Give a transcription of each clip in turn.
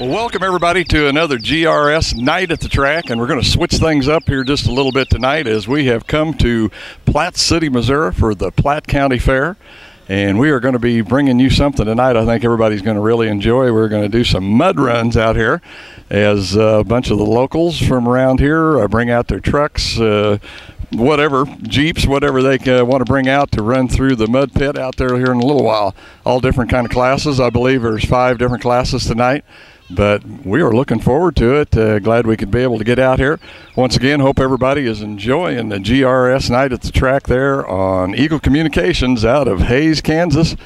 Well, welcome everybody to another GRS night at the track, and we're going to switch things up here just a little bit tonight as we have come to Platte City, Missouri for the Platte County Fair. And we are going to be bringing you something tonight I think everybody's going to really enjoy. We're going to do some mud runs out here as a bunch of the locals from around here bring out their trucks, whatever, Jeeps, whatever they want to bring out to run through the mud pit out there here in a little while. All different kind of classes. I believe there's 5 different classes tonight. But we are looking forward to it. Glad we could be able to get out here. Once again, hope everybody is enjoying the GRS night at the track there on Eagle Communications out of Hays, Kansas,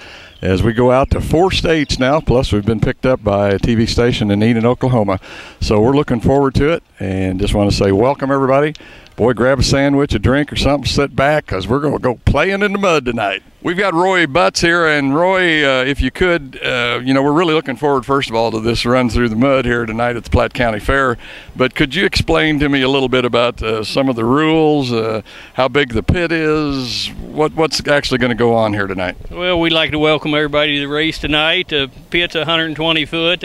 as we go out to 4 states now, plus we've been picked up by a TV station in Enid, Oklahoma. So we're looking forward to it, and just want to say welcome, everybody. Boy, grab a sandwich, a drink, or something, sit back, because we're going to go playing in the mud tonight. We've got Roy Butts here, and Roy, if you could, we're really looking forward, first of all, to this run through the mud here tonight at the Platte County Fair. But could you explain to me a little bit about some of the rules, how big the pit is, what's actually going to go on here tonight? Well, we'd like to welcome everybody to the race tonight. The pit's 120 foot,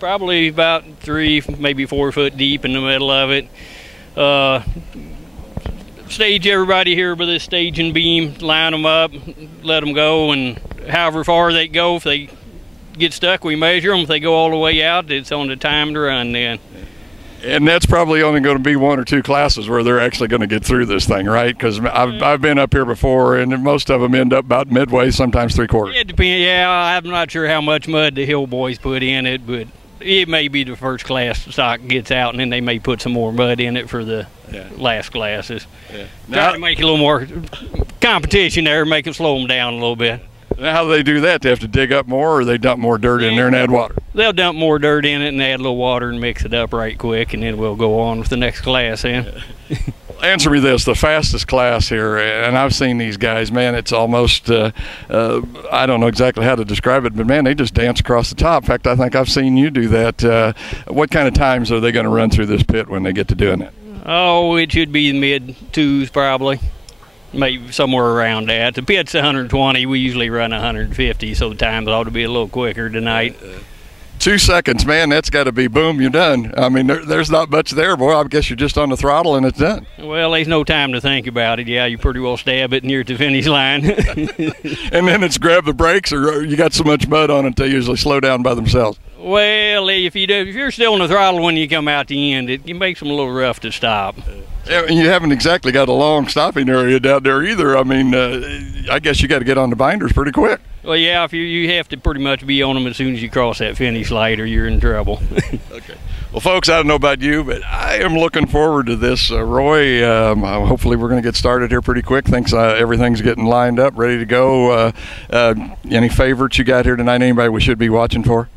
probably about 3, maybe 4 foot deep in the middle of it. Stage everybody here with this staging beam, line them up, let them go, and however far they go, if they get stuck, we measure them. If they go all the way out, it's on the time to run then. And that's probably only going to be 1 or 2 classes where they're actually going to get through this thing, right? Because I've been up here before, and most of them end up about midway, sometimes 3/4. It depends. Yeah, I'm not sure how much mud the Hill Boys put in it, but it may be the first class stock gets out, and then they may put some more mud in it for the last classes. Yeah. Try to make a little more competition there, make it slow them down a little bit. Now, how do they do that? They have to dig up more, or they dump more dirt in there and add water? They'll dump more dirt in it and add a little water and mix it up right quick, and then we'll go on with the next class then. Answer me this, the fastest class here, and I've seen these guys, man, it's almost, I don't know exactly how to describe it, but man, they just dance across the top. In fact, I think I've seen you do that. What kind of times are they going to run through this pit when they get to doing it? Oh, it should be mid-2s probably, maybe somewhere around that. The pit's 120, we usually run 150, so the times ought to be a little quicker tonight. 2 seconds, man, that's got to be boom, you're done. I mean, there's not much there, boy. I guess you're just on the throttle and it's done. Well, there's no time to think about it. Yeah, you pretty well stab it near the finish line. And then it's grab the brakes, or you got so much mud on it they usually slow down by themselves. Well, if you're still on the throttle when you come out the end, it makes them a little rough to stop. And you haven't exactly got a long stopping area down there either. I mean, I guess you got to get on the binders pretty quick. Well, yeah, if you have to pretty much be on them as soon as you cross that finish light, or you're in trouble. Okay. Well, folks, I don't know about you, but I am looking forward to this. Roy, hopefully we're going to get started here pretty quick. Thinks everything's getting lined up, ready to go. Any favorites you got here tonight? Anybody we should be watching for?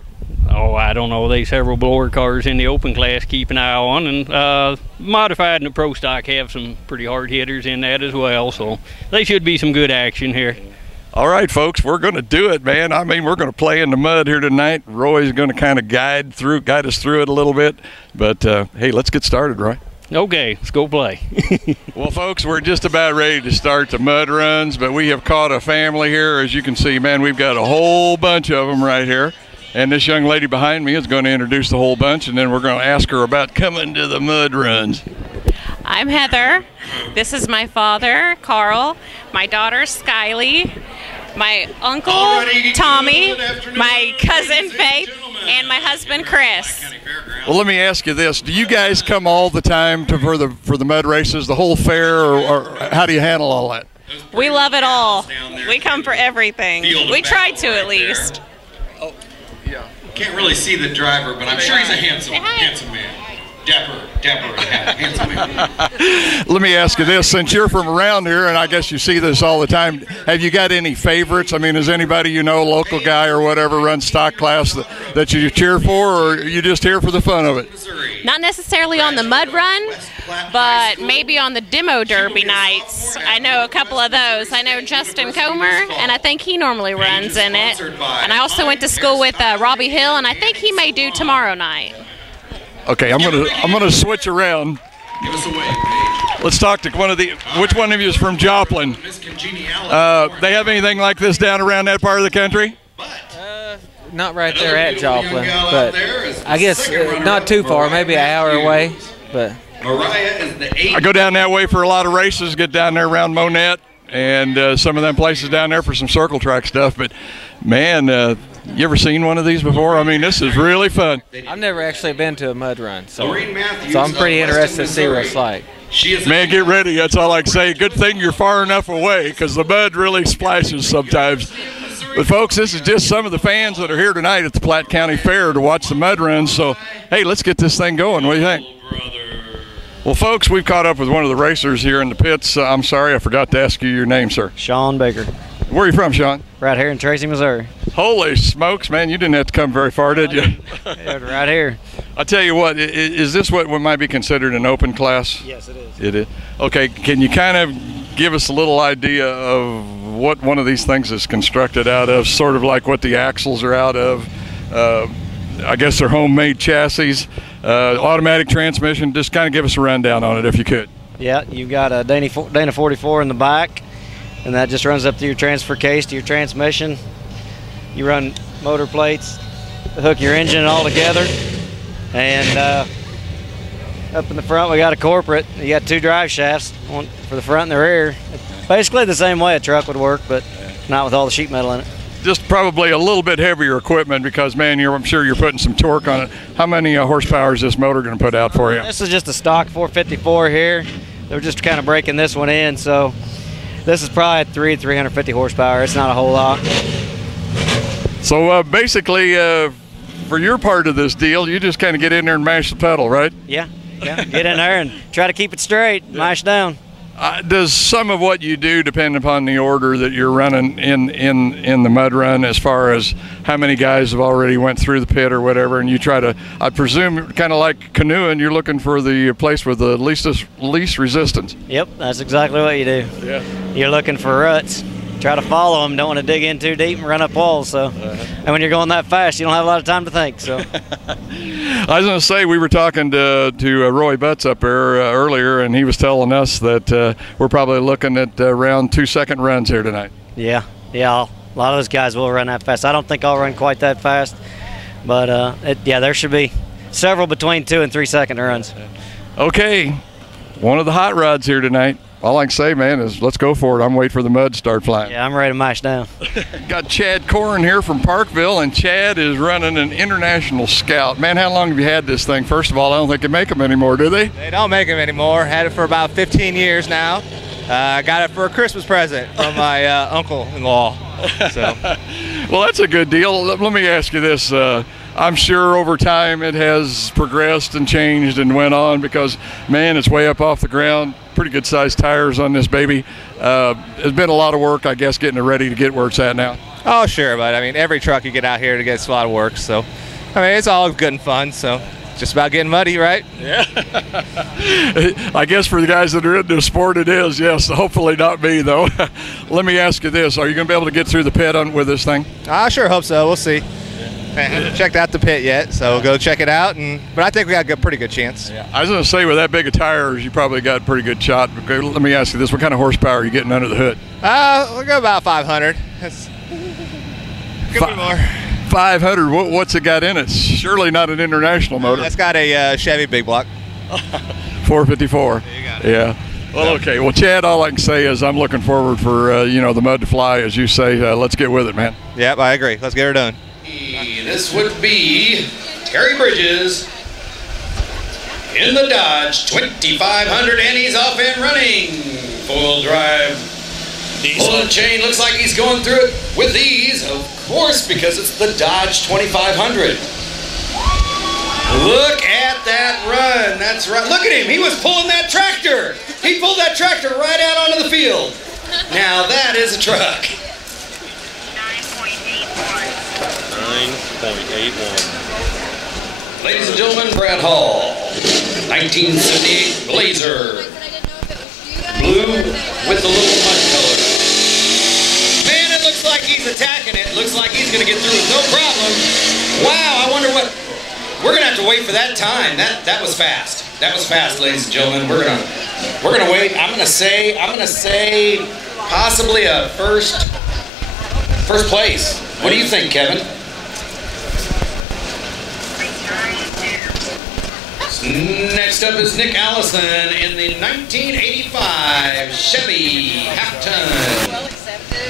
Oh, I don't know. There's several blower cars in the open class keep an eye on, and modified and the pro stock have some pretty hard hitters in that as well, so they should be some good action here. All right, folks, we're going to do it, man. I mean, we're going to play in the mud here tonight. Roy's going to kind of guide us through it a little bit, but hey, let's get started, Roy. Okay, let's go play. Well, folks, we're just about ready to start the mud runs, but we have caught a family here. As you can see, man, we've got a whole bunch of them right here. And this young lady behind me is going to introduce the whole bunch, and then we're going to ask her about coming to the mud runs. I'm Heather. This is my father, Carl, my daughter, Skylie, my uncle, Tommy, my cousin, Faith, and my husband, Chris. Well, let me ask you this. Do you guys come all the time for the mud races, the whole fair, or how do you handle all that? We love it all. We come for everything. We try to, at least. Yeah. Can't really see the driver, but I'm sure he's a handsome man. Dapper, handsome man. Let me ask you this. Since you're from around here, and I guess you see this all the time, have you got any favorites? I mean, is anybody you know, local guy or whatever, run stock class that you cheer for, or are you just here for the fun of it? Not necessarily on the mud run, but maybe on the demo derby nights. I know a couple of those. I know Justin Comer, and I think he normally runs in it. And I also went to school with Robbie Hill, and I think he may do tomorrow night. Okay, I'm gonna switch around. Give us a wave, Paige. Let's talk to which one of you is from Joplin? They have anything like this down around that part of the country? Not right there at Joplin, but I guess not too far, maybe an hour away. But Mariah is the 8th. I go down that way for a lot of races, get down there around Monette and some of them places down there for some circle track stuff. But, man, you ever seen one of these before? I mean, this is really fun. I've never actually been to a mud run, so I'm pretty interested to see what it's like. Man, get ready. That's all I can say. Good thing you're far enough away because the mud really splashes sometimes. But, folks, this is just some of the fans that are here tonight at the Platte County Fair to watch the mud runs. So, hey, let's get this thing going. What do you think? Well, folks, we've caught up with one of the racers here in the pits. I'm sorry, I forgot to ask you your name, sir. Sean Baker. Where are you from, Sean? Right here in Tracy, Missouri. Holy smokes, man, you didn't have to come very far, did you? Yeah, right here. I'll tell you what, is this what might be considered an open class? Yes, it is. It is. Okay, can you kind of give us a little idea of what one of these things is constructed out of, sort of like what the axles are out of? I guess they're homemade chassis, automatic transmission. Just kind of give us a rundown on it if you could. Yeah, you've got a Dana 44 in the back, and that just runs up to your transfer case, to your transmission. You run motor plates, hook your engine all together, and up in the front we got a corporate. You got 2 drive shafts, one for the front and the rear. Basically the same way a truck would work, but not with all the sheet metal in it. Just probably a little bit heavier equipment because, man, I'm sure you're putting some torque on it. How many horsepower is this motor going to put out for you? This is just a stock 454 here. They're just kind of breaking this one in, so this is probably 350 horsepower. It's not a whole lot. So basically, for your part of this deal, you just kind of get in there and mash the pedal, right? Yeah, get in there and try to keep it straight, mash down. Does some of what you do depend upon the order that you're running in the mud run, as far as how many guys have already went through the pit or whatever, and you try to, I presume, kind of like canoeing, you're looking for the place with the least resistance? Yep, that's exactly what you do. Yeah. You're looking for ruts. Try to follow them. Don't want to dig in too deep and run up walls. So, and when you're going that fast, you don't have a lot of time to think. So, I was going to say, we were talking to Roy Butts up there earlier, and he was telling us that we're probably looking at around 2-second runs here tonight. Yeah. A lot of those guys will run that fast. I don't think I'll run quite that fast, but there should be several between 2 and 3 second runs. Okay, one of the hot rods here tonight. All I can say, man, is let's go for it. I'm waiting for the mud to start flying. Yeah, I'm ready to mash down. Got Chad Corrin here from Parkville, and Chad is running an International Scout. Man, how long have you had this thing? First of all, I don't think they make them anymore, do they? They don't make them anymore. Had it for about 15 years now. I got it for a Christmas present from my uncle-in-law. So. Well, that's a good deal. Let me ask you this. I'm sure over time it has progressed and changed and went on because, man, it's way up off the ground. Pretty good sized tires on this baby. It's been a lot of work, I guess, getting it ready to get where it's at now. Oh, sure, but I mean, every truck you get out here to get a lot of work. So, I mean, it's all good and fun. So, just about getting muddy, right? Yeah. I guess for the guys that are into the sport, it is. Yes. Hopefully not me, though. Let me ask you this: are you going to be able to get through the pit with this thing? I sure hope so. We'll see. I haven't checked out the pit yet, so we'll go check it out. But I think we got a pretty good chance. Yeah. I was going to say, with that big of tires, you probably got a pretty good shot. Okay, let me ask you this: what kind of horsepower are you getting under the hood? We'll go about 500. Could be more. 500. What's it got in it? Surely not an international motor. That's got a Chevy big block. 454. You got it. Yeah. Well, okay. Well, Chad, all I can say is I'm looking forward for the mud to fly, as you say. Let's get with it, man. Yep, I agree. Let's get her done. This would be Terry Bridges in the Dodge 2500, and he's off and running. Four-wheel drive. Pull chain, looks like he's going through it with ease, of course, because it's the Dodge 2500. Look at that run. That's right. Look at him. He was pulling that tractor. He pulled that tractor right out onto the field. Now that is a truck. 9.81. Ladies and gentlemen, Brad Hall, 1978 Blazer. Blue with the little mud color. Man, it looks like he's attacking it. Looks like he's going to get through with no problem. Wow, I wonder what... We're going to have to wait for that time. That was fast. That was fast, ladies and gentlemen. We're gonna wait. I'm gonna say possibly a first place. What do you think, Kevin? Next up is Nick Allison in the 1985 Chevy half-ton. Well accepted.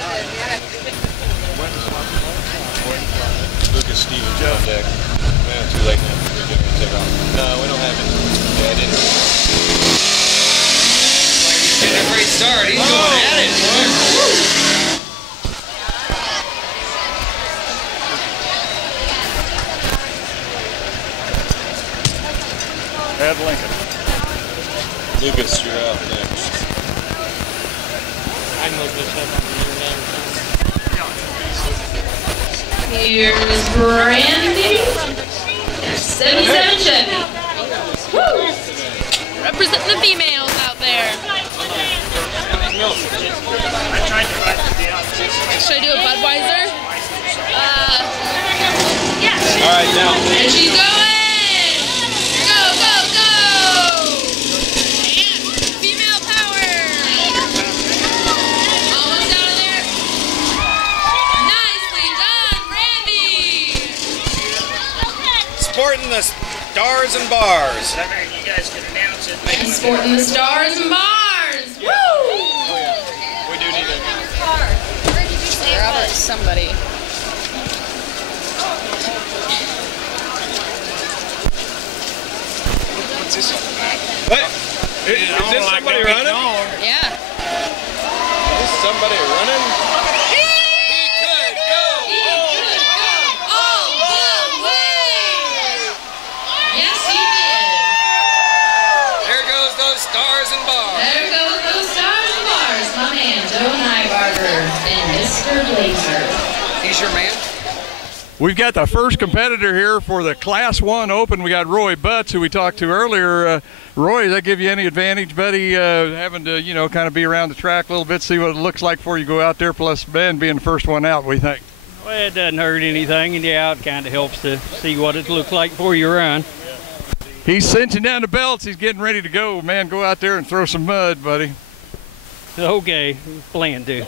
Lucas, Steve, and Joe deck. Man, too late now. We're getting to take off. No, we don't have it. Yeah, I didn't. He's getting a great start. He's going at it. Ed Lincoln. Lucas, you're out next. I can look this up on the internet. Here's Brandy. 77 Chevy. Woo! Representing the females out there. Should I do a Budweiser? Yeah. All right, now. And she's going. Go, go, go! And female power. Almost out of there. Nicely done, Brandy. Sporting the stars and bars. You guys can announce it. And sporting the stars and bars. Woo! We do need to. Where did you say it was? Somebody. What? Is this somebody running? Yeah. Is this somebody running? He could go all the way. Yes, he did. There goes those stars and bars. There goes those stars and bars. My man, Joe Nybarger and Mr. Blazer. He's your man. We've got the first competitor here for the Class 1 Open. We got Roy Butts, who we talked to earlier. Roy, does that give you any advantage, buddy, having to, you know, kind of be around the track a little bit, see what it looks like before you go out there, plus Ben being the first one out, what do you think? Well, it doesn't hurt anything, and yeah, it kind of helps to see what it looks like before you run. He's cinching down the belts. He's getting ready to go. Man, go out there and throw some mud, buddy. Okay, plan to.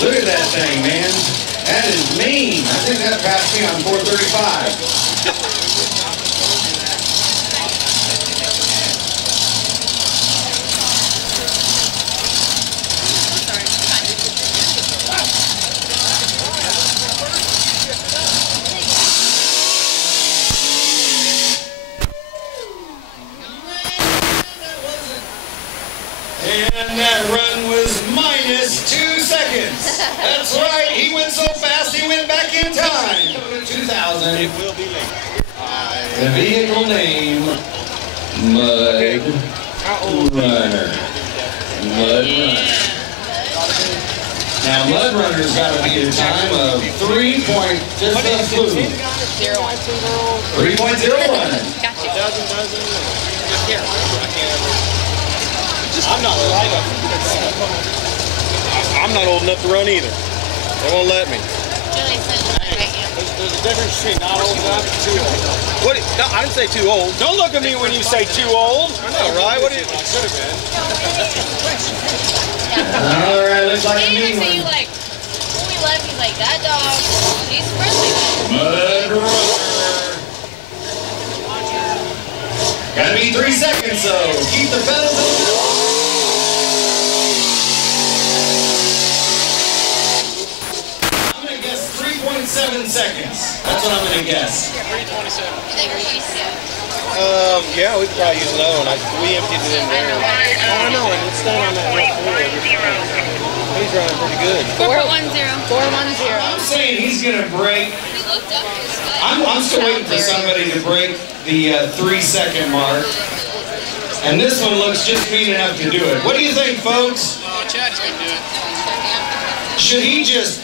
Look at that thing, man. That is mean. I think that passed me on 435. And that run was minus 2 seconds. That's right. He went so fast he went back in time. 2000. It will be late. The vehicle name, Mud Runner. Mud Runner. Now, Mud Runner's got to be a time of 3.01. 3.01. I'm not light up. I'm not old enough to run either. They won't let me. There's a difference between not old enough and too old. What? No, I didn't say too old. Don't look at me when you say too old. I know, right? What do you? I should have been. All right, looks like a mean one. When we left, he's like, that dog, he's friendly. Mud Runner. Gotta be 3 seconds, so keep the pedals in. I'm gonna guess 3.7 seconds. That's what I'm gonna guess. 3:27. Yeah, we could probably use another one. We emptied it in there. Oh, I know, and it's staying on that left forward. He's running pretty good. 410. 410. I'm saying he's gonna break. He looked up his foot. I'm still waiting for somebody to break the 3 second mark. And this one looks just mean enough to do it. What do you think, folks? Chad's gonna do it. Should he just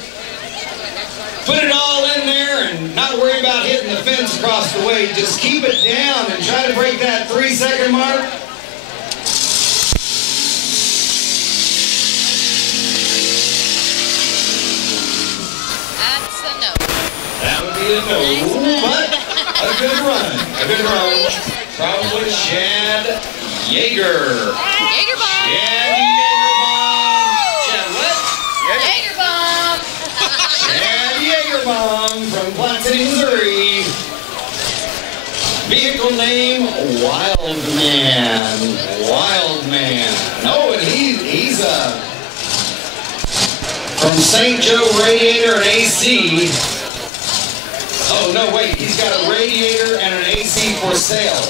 put it all in there and not worry about hitting the fence across the way? Just keep it down and try to break that 3 second mark? That's a no. That would be a no, but a good run. A good run. Probably Chad Jaeger. Jaeger bomb. Chad Jaeger bomb. Chad what? Jaeger bomb. Chad Jaeger bomb from Platte City, Missouri. Vehicle name Wild Man. Wild Man. No, and he's from St. Joe Radiator and AC. Oh no, wait, he's got a radiator and an AC for sale.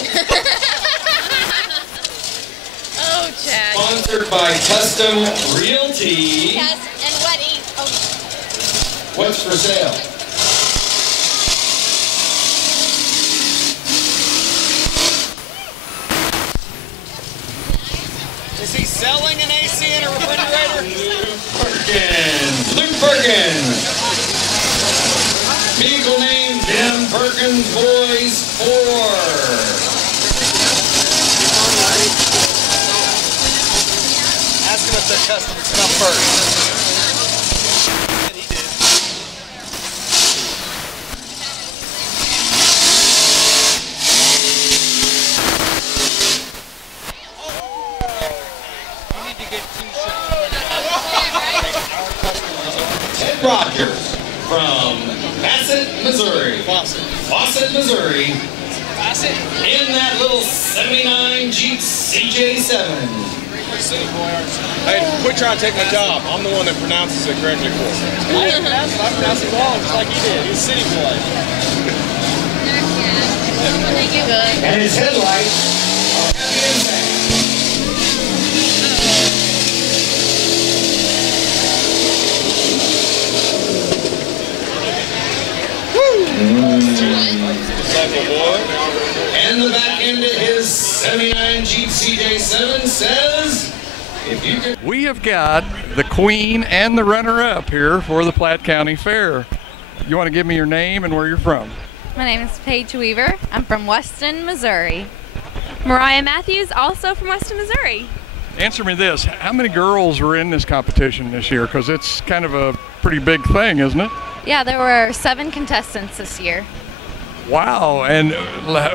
Oh, Chad. Sponsored by Custom Realty. Yes, and wedding. Oh. What's for sale? Is he selling an AC and a refrigerator? Luke Perkins. Vehicle name Jim Perkins Boys 4. Ask him if their customers come first. He did. Ted Rogers from Bassett, Missouri. Fawcett, Missouri. In that little 79 Jeep CJ7. Hey, quit trying to take my job. I'm the one that pronounces it correctly for him. I pronounce it wrong just like he did. He's city boy. And his headlights are heavy and fast. And the back end of his 79 Jeep CJ7 says, if you could... We have got the queen and the runner-up here for the Platte County Fair. You want to give me your name and where you're from? My name is Paige Weaver. I'm from Weston, Missouri. Mariah Matthews, also from Weston, Missouri. Answer me this. How many girls were in this competition this year? Because it's kind of a pretty big thing, isn't it? Yeah, there were 7 contestants this year. Wow. And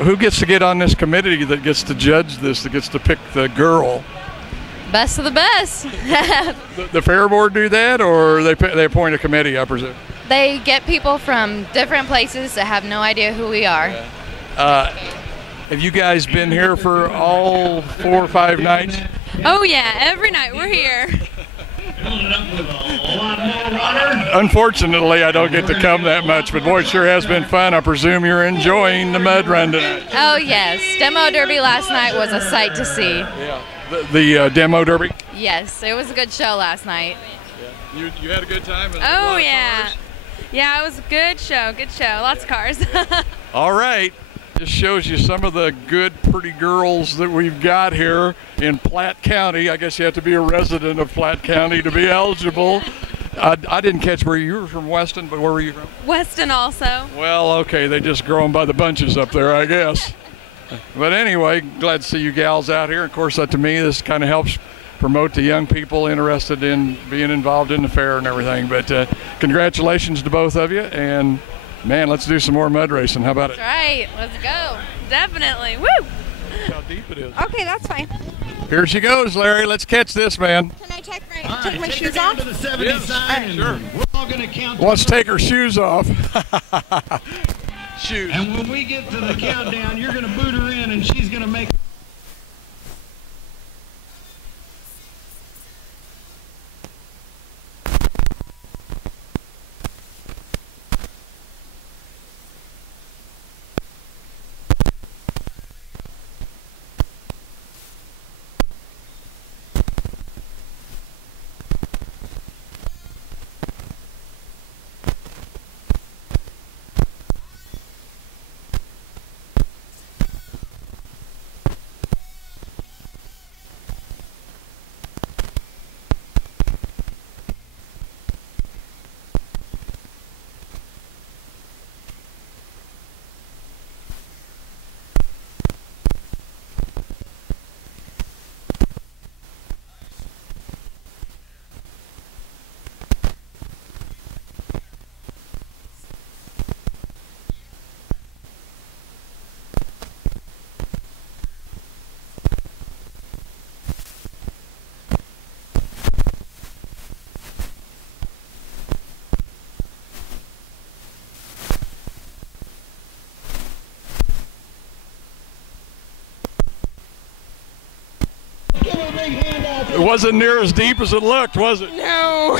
who gets to get on this committee that gets to judge this, that gets to pick the girl? Best of the best. The fair board do that, or they appoint a committee, I presume? They get people from different places that have no idea who we are. Have you guys been here for all 4 or 5 nights? Oh yeah, every night we're here. Unfortunately, I don't get to come that much, but boy, it sure has been fun. I presume you're enjoying the mud run tonight. Oh yes, demo derby last night was a sight to see. Yeah, the demo derby. Yes, it was a good show last night. Yeah. You had a good time? Oh yeah, yeah, it was a good show. Good show, lots of cars. All right. Just shows you some of the good, pretty girls that we've got here in Platte County. I guess you have to be a resident of Platte County to be eligible. I didn't catch where you were from, Weston, but where were you from? Weston also. Well, okay, they just grow them by the bunches up there, I guess. But anyway, glad to see you gals out here. Of course, to me, this kind of helps promote the young people interested in being involved in the fair and everything. But congratulations to both of you, and man, let's do some more mud racing. How about it? That's right. Let's go. Definitely. Woo! Look how deep it is. Okay, that's fine. Here she goes, Larry. Let's catch this, man. Can I take my shoes off? Sure. We're all going to count. Wants to take her shoes off. Shoes. And when we get to the countdown, you're going to boot her in, and she's going to make It wasn't near as deep as it looked, was it? No.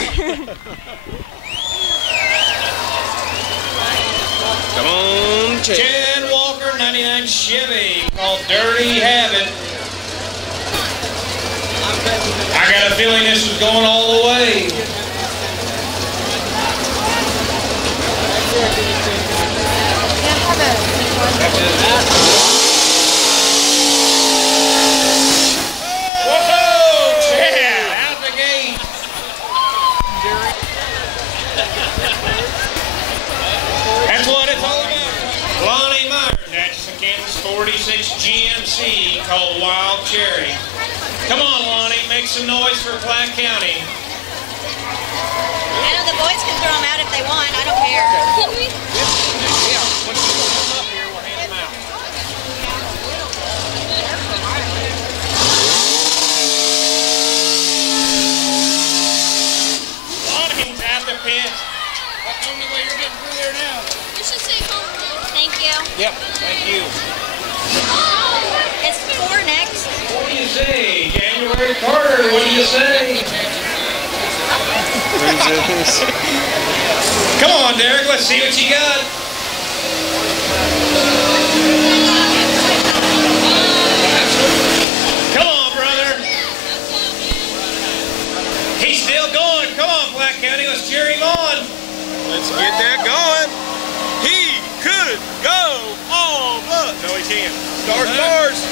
Come on, Chad Walker, 99 Chevy, called Dirty Habit. I got a feeling this is going all the way. Whoa, Chad, out the gate. That's what it's all about. Lonnie Myers, that's the Kansas 46 GMC called Wild Cherry. Come on, Lonnie, make some noise for Platte County. I know the boys can throw them out if they want. I don't care. Can we? Yeah, when you put them up here, we'll hand them out. Lonnie's at the pit. That's the only way you're getting through there now. You should say home. Thank you. Yep, thank you. It's 4 next. What do you say? January Carter, what do you say? Come on, Derek, let's see what you got. Come on, brother. He's still going. Come on, Platte County, let's cheer him on. Let's get that going. He could go all but. No, he can't. Stars.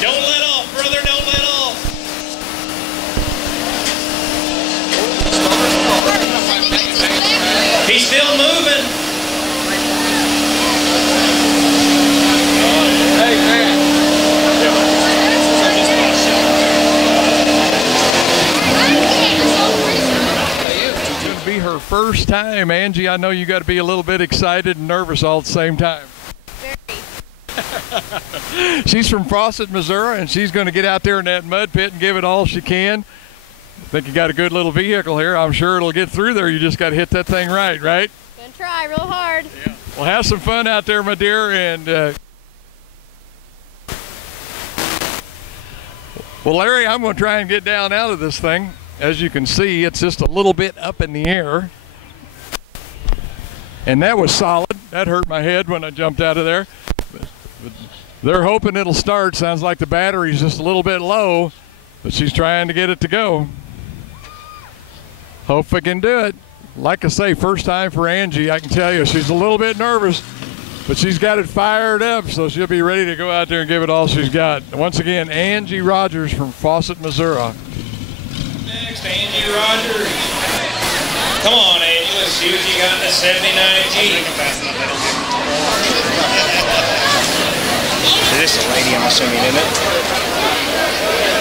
Don't let off, brother, don't let off. He's still moving. Hey, man. It's going to be her first time. Angie, I know you got to be a little bit excited and nervous all at the same time. She's from Fawcett, Missouri, and she's going to get out there in that mud pit and give it all she can. I think you got a good little vehicle here. I'm sure it'll get through there. You just got to hit that thing right? Gonna try real hard. Yeah. Well, have some fun out there, my dear. And well, Larry, I'm going to try and get down out of this thing. As you can see, it's just a little bit up in the air. And that was solid. That hurt my head when I jumped out of there. But they're hoping it'll start. Sounds like the battery's just a little bit low, but she's trying to get it to go. Hope we can do it. Like I say, first time for Angie. I can tell you she's a little bit nervous, but she's got it fired up, so she'll be ready to go out there and give it all she's got. Once again, Angie Rogers from Fawcett, Missouri. Next, Angie Rogers. Come on, Angie, let's see what you got in the 79 G. Is this a lady, I'm assuming, isn't it?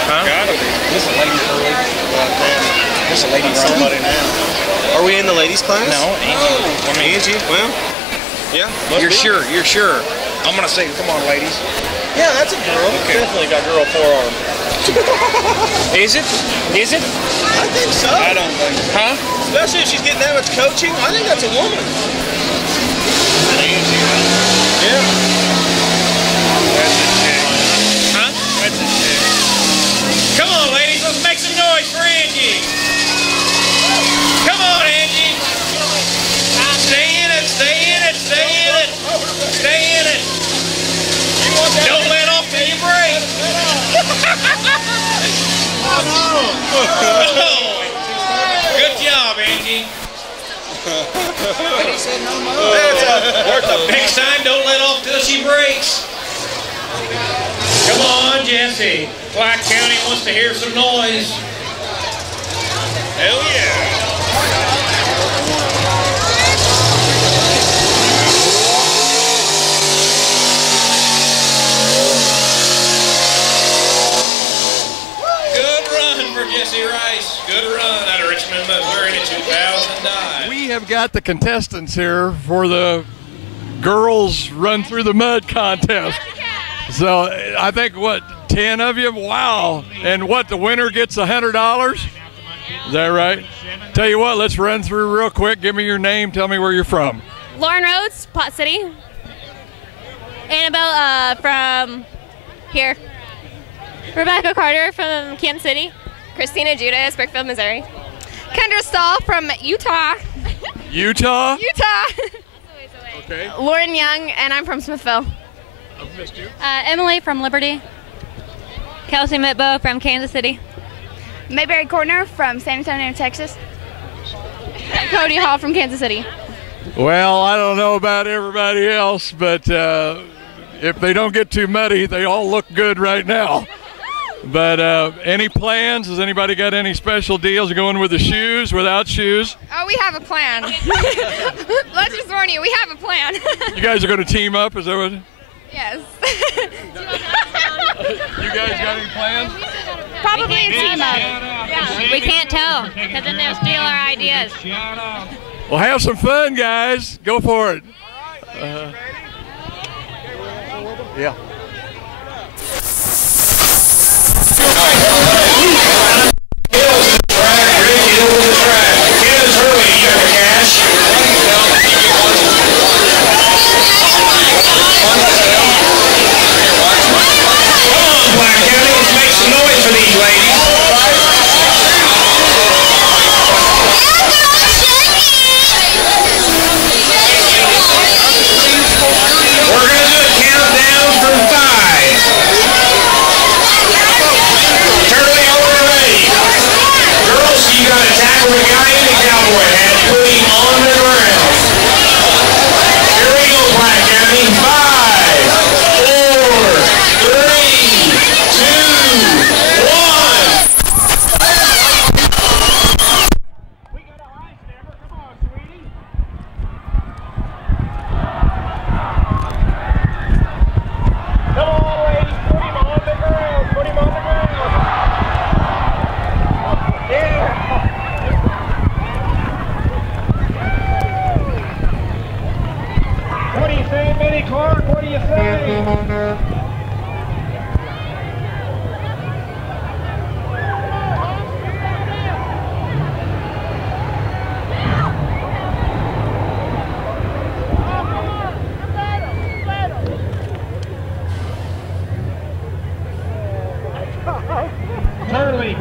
Huh? Gotta be. Is this a lady early? This a lady somebody now. Are we in the ladies class? No, Angie. Angie? Well, yeah. You're sure? You're sure? I'm gonna say, come on, ladies. Yeah, that's a girl. Okay. Definitely got girl forearm. Is it? Is it? I think so. I don't think so. Huh? Especially if she's getting that much coaching. I think that's a woman. Yeah. That's a chick. Huh? That's a chick. Come on, ladies, let's make some noise for Angie. Come on, Angie. Stay in it, stay in it, stay in it. Stay in it. Don't let off till you break. Good job, Angie. Next time, don't let off till she breaks. Come on, Jesse. Platte County wants to hear some noise. Hell yeah. Good run for Jesse Rice. Good run out of Richmond, Missouri in 2009. We have got the contestants here for the girls run through the mud contest. So I think, what, 10 of you? Wow. And what, the winner gets $100? Is that right? Tell you what, let's run through real quick. Give me your name. Tell me where you're from. Lauren Rhodes, Pot City. Annabelle from here. Rebecca Carter from Kansas City. Christina Judas, Brookfield, Missouri. Kendra Stahl from Utah. Utah? Utah. Okay. Lauren Young, and I'm from Smithville. I've missed you. Emily from Liberty. Kelsey Mitbo from Kansas City. Mayberry Corner from San Antonio, Texas. Cody Hall from Kansas City. Well, I don't know about everybody else, but if they don't get too muddy, they all look good right now. But any plans? Has anybody got any special deals going with the shoes, without shoes? Oh, we have a plan. Let's just warn you, we have a plan. You guys are going to team up, is that what? Yes. You guys got any plans? Probably a team up. Yeah. We can't tell, because then they'll steal our ideas. Well, have some fun, guys. Go for it. Yeah.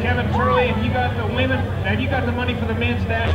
Kevin Turley, have you got the women? Have you got the money for the men's dash?